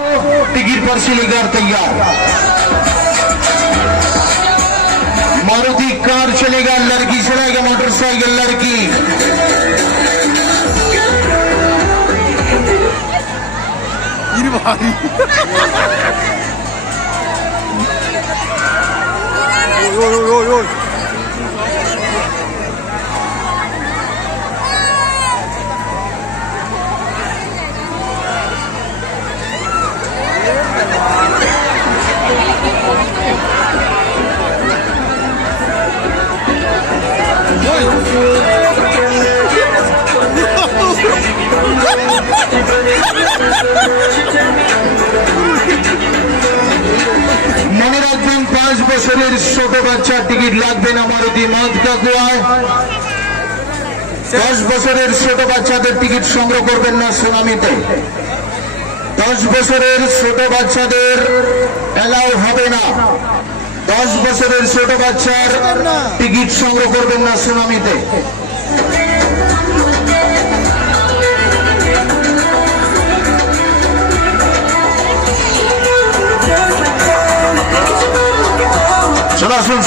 Ticket पर्ची लेकर तैयार। मारुति कार चलेगा लड़की चलेगा मोटरसाइकिल लड़की। 이 মনে রাখবেন, পাঁচ বছরের ছোট বাচ্চার টিকিট লাগবে না মারুতি মাঠ কাকুয়ায়। দশ বছরের ছোট বাচ্চাদের টিকিট সংগ্রহ করবেন না সুনামিতে। দশ বছরের ছোট বাচ্চাদের এলাও হবে না। দশ বছরের ছোট বাচ্চার টিকিট সংগ্রহ করবেন না সুনামিতে। চলে আসুন।